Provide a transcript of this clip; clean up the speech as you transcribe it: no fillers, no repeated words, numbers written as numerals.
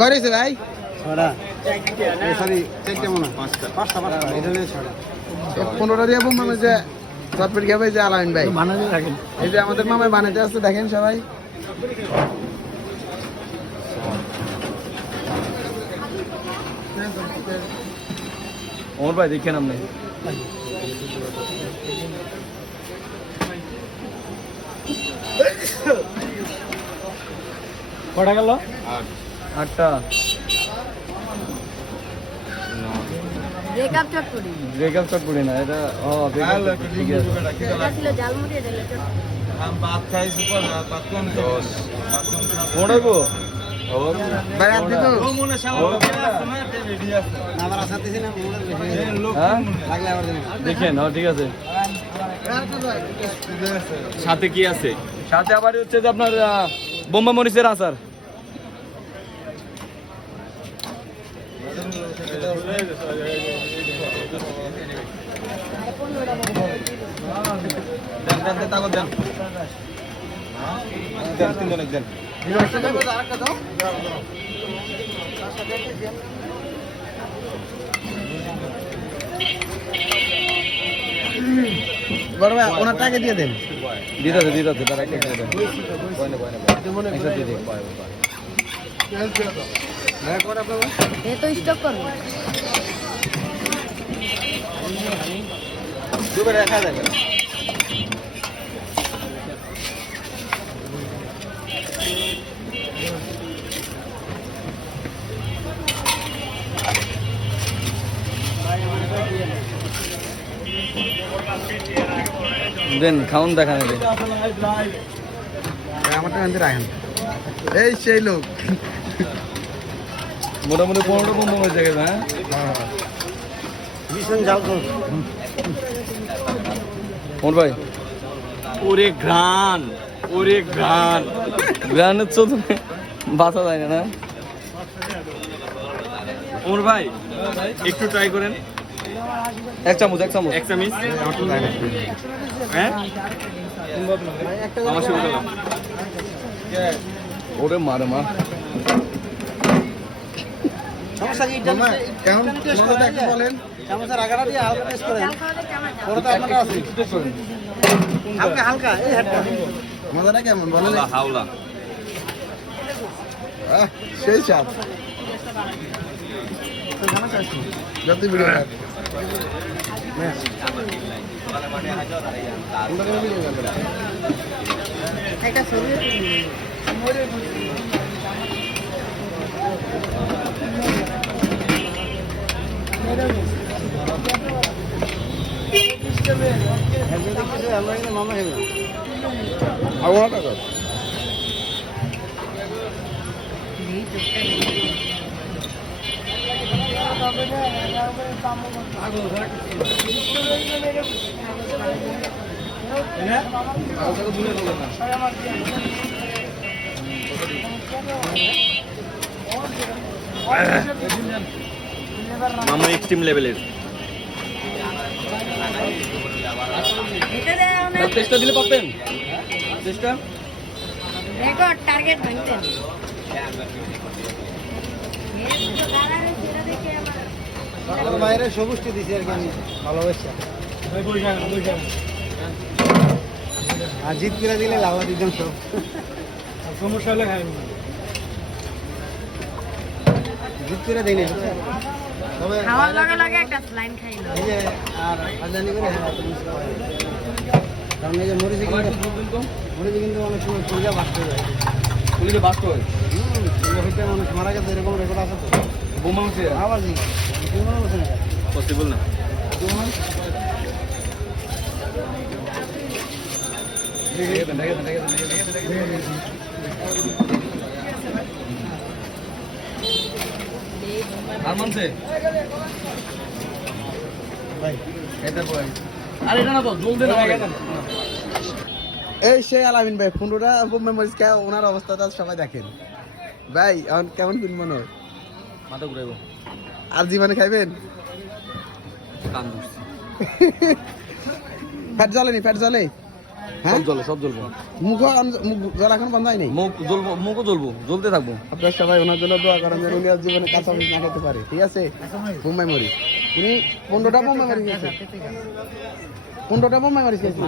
করেছে ভাই ছড়া সরি চারটে মনে পাঁচটা এটা নিয়ে ছড়া 15টা দিয়ে বোম মামা যে চটপট খাবে যে আলামিন ভাই বানাতে থাকেন এই যে আমাদের মামায় বানাতে আসছে দেখেন সবাই ওমর ভাই দেখেন আপনি কটা গেল 8টা ব্রেকআপ চটপটি ব্রেকআপ চটপটি না এটা ঠিক আছে এটা ছিল ঝালমুড়ি এটা ছিল মোড়াইবো ভাই আপনি তো দেখেন ঠিক আছে সাথে কি আছে সাথে আবার হচ্ছে যে আপনার বোম্বা মরিচের আচার বড় ভাই ওনার টাকা দিয়ে দেন দিতে তারা একটা দিয়ে দেন এ তো স্টক করবো দেন খাউন দেখান আমার টাকা রাখেন এই সেই লোক মোটামুটি 15টা বোম্বা মরিচ দেখে হ্যাঁ ভীষণ জাল মোর ভাই ওরে গ্রানের চোদ্দ বাঁচা যায় না ওর ভাই একটু ট্রাই করেন এক চামচ হ্যাঁ আমার শুরু করলাম ওরে মারে মা কেমন বলেন হালকা মজাটা কেমন বলেন হাওলা সেই চাপ যত ভিডিও একটা ছবি মামা হেবে আমার টাকা মামা এক্সট্রিম লেভেলের চেষ্টা দিলে পারতেন চেষ্টা রেকর্ড টার্গেট ভাঙতেন বাইরে সবুজটি দিছি আর কি আমি ভালোবাসি আর জিত করে দিলে লাভা দিতাম সব সমস্যা হলে খাই জিত করে দিই না তবে খাওয়ার লগে একটা স্লাইন খাইলো এই যে আর আজানি করে কারণ এই যে মরিচে কিন্তু অনেক সময় পুলিশে বাঁচতে যায় পুলিশে বাস্ত হয় হইতে মানুষ মারা গেছে এরকম রেকর্ড আছে তো বোমা হচ্ছে আবার জি পসিবল না আর মানছে ভাই এটা বই আরে এটা না তো জলদি না এই সেই আলামিন ভাই 15টা মেমোরিজ কে ওনার অবস্থাটা সবাই দেখেন ভাই এখন কেমন ফিল মনে হয় মাথা ঘুরাইবো আর জীবনে খাইবেন কান ধরছি ফ্যাট জ্বলে হ্যাঁ? সব জ্বলে, সব জ্বলবো। মুখ জ্বলা এখন বন্ধ হয়নি। মুখও জ্বলবো, জ্বলতে থাকবো। আপনার সবাই ওনার জন্য দোয়া করেন যেন উনি আর জীবনে কাঁচা মরিচ না খেতে পারে, ঠিক আছে? বোম্বাই মরিচ উনি 15টা বোম্বাই মরিচ খেয়েছে, 15টা বোম্বাই মরিচ খেয়েছে।